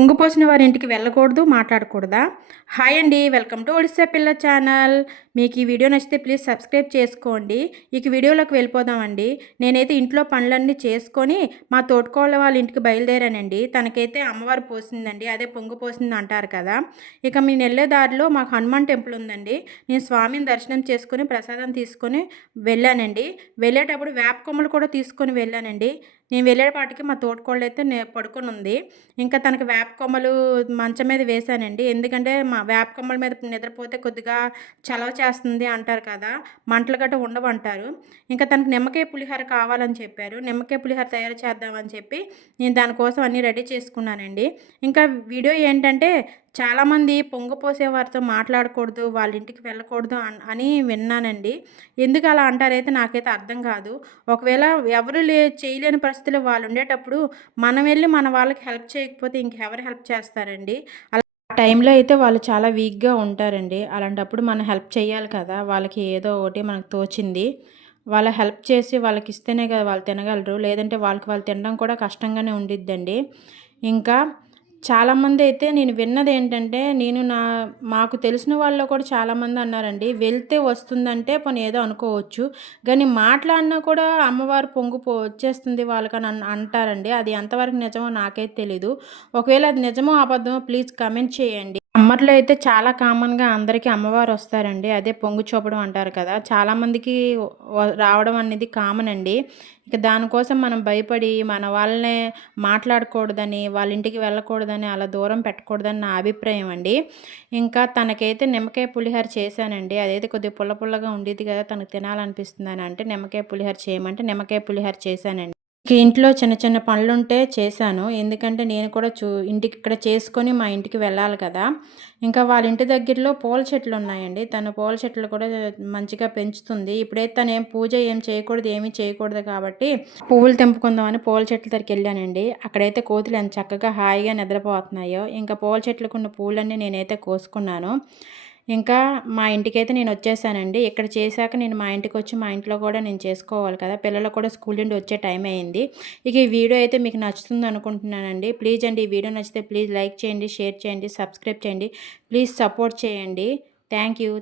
పొంగిపోసిన వారి ఇంటికి వెళ్ళకూడదు, మాట్లాడకూడదా? హాయ్ అండి, వెల్కమ్ టు ఒడిస్సా పిల్ల ఛానల్. మీకు ఈ వీడియో నచ్చితే ప్లీజ్ సబ్స్క్రైబ్ చేసుకోండి. ఇక వీడియోలోకి వెళ్ళిపోదామండి. నేనైతే ఇంట్లో పనులన్నీ చేసుకొని మా తోటికోళ్ళ వాళ్ళ ఇంటికి బయలుదేరానండి. తనకైతే అమ్మవారు పోసిందండి, అదే పొంగు పోసింది అంటారు కదా. ఇక మేము వెళ్ళే దారిలో మాకు హనుమాన్ టెంపుల్ ఉందండి. నేను స్వామిని దర్శనం చేసుకొని ప్రసాదం తీసుకొని వెళ్ళానండి. వెళ్ళేటప్పుడు వేప కొమ్మలు కూడా తీసుకొని వెళ్ళానండి. నేను వెళ్ళేపాటికి మా తోటికోళ్ళు అయితే పడుకొని ఉంది. ఇంకా తనకి వేప కొమ్మలు మంచం మీద వేశానండి. ఎందుకంటే మా వేప కొమ్మల మీద నిద్రపోతే కొద్దిగా చలవ చేస్తుంది అంటారు కదా, మంటలు గట్ట ఉండవంటారు. ఇంకా తనకు నిమ్మకాయ పులిహోర కావాలని చెప్పారు. నిమ్మకాయ పులిహోర తయారు చేద్దామని చెప్పి నేను దానికోసం అన్నీ రెడీ చేసుకున్నానండి. ఇంకా వీడియో ఏంటంటే చాలామంది పొంగపోసే వారితో మాట్లాడకూడదు, వాళ్ళ ఇంటికి వెళ్ళకూడదు అని విన్నానండి. ఎందుకు అలా అంటారైతే నాకైతే అర్థం కాదు. ఒకవేళ ఎవరు చేయలేని పరిస్థితుల్లో వాళ్ళు ఉండేటప్పుడు మనం వెళ్ళి మన వాళ్ళకి హెల్ప్ చేయకపోతే ఇంకెవరు హెల్ప్ చేస్తారండి? అలా టైంలో అయితే వాళ్ళు చాలా వీక్గా ఉంటారండి. అలాంటప్పుడు మనం హెల్ప్ చేయాలి కదా. వాళ్ళకి ఏదో ఒకటి మనకు తోచింది వాళ్ళ హెల్ప్ చేసి వాళ్ళకి ఇస్తేనే కదా వాళ్ళు తినగలరు. లేదంటే వాళ్ళకి వాళ్ళు తినడం కూడా కష్టంగానే ఉండిద్దండి. ఇంకా చాలామంది అయితే నేను విన్నది ఏంటంటే, మాకు తెలిసిన వాళ్ళు కూడా చాలామంది అన్నారండి, వెళ్తే వస్తుందంటే పోనీ ఏదో అనుకోవచ్చు, కానీ మాట్లాడినా కూడా అమ్మవారు వచ్చేస్తుంది వాళ్ళకని అంటారండి. అది ఎంతవరకు నిజమో నాకైతే తెలీదు. ఒకవేళ అది నిజమో అబద్ధమో ప్లీజ్ కమెంట్ చేయండి. సమ్మర్లో అయితే చాలా కామన్గా అందరికీ అమ్మవారు వస్తారండి. అదే పొంగు చూపడం అంటారు కదా, చాలామందికి రావడం అనేది కామన్ అండి. ఇక దానికోసం మనం భయపడి మన వాళ్ళనే మాట్లాడకూడదని, వాళ్ళ ఇంటికి వెళ్ళకూడదని, అలా దూరం పెట్టకూడదని నా అభిప్రాయం అండి. ఇంకా తనకైతే నిమ్మకాయ పులిహోర చేశానండి. అదైతే కొద్దిగా పుల్ల పుల్లగా ఉండేది కదా, తనకు తినాలనిపిస్తుందని అంటే నిమ్మకాయ పులిహోర చేయమంటే నిమ్మకాయ పులిహోర చేశానండి. ఇంట్లో చిన్న చిన్న పనులుంటే చేశాను. ఎందుకంటే నేను కూడా ఇంటికి ఇక్కడ చేసుకొని మా ఇంటికి వెళ్ళాలి కదా. ఇంకా వాళ్ళ ఇంటి దగ్గరలో పూల చెట్లు ఉన్నాయండి. తను పూల చెట్లు కూడా మంచిగా పెంచుతుంది. ఇప్పుడైతే తను పూజ ఏం చేయకూడదు, ఏమీ చేయకూడదు కాబట్టి పువ్వులు తెంపుకుందామని పూల చెట్ల దగ్గరికి వెళ్ళానండి. అక్కడైతే కోతులు ఎంత చక్కగా హాయిగా నిద్రపోతున్నాయో. ఇంకా పూల చెట్లకున్న పూలన్నీ నేనైతే కోసుకున్నాను. ఇంకా మా ఇంటికైతే నేను వచ్చేసానండి. ఇక్కడ చేశాక నేను మా ఇంటికి వచ్చి మా ఇంట్లో కూడా నేను చేసుకోవాలి కదా. పిల్లలు కూడా స్కూల్ నుండి వచ్చే టైం అయింది. ఇక ఈ వీడియో అయితే మీకు నచ్చుతుంది అనుకుంటున్నానండి. ప్లీజ్ అండి, ఈ వీడియో నచ్చితే ప్లీజ్ లైక్ చేయండి, షేర్ చేయండి, సబ్స్క్రైబ్ చేయండి, ప్లీజ్ సపోర్ట్ చేయండి. Thank you.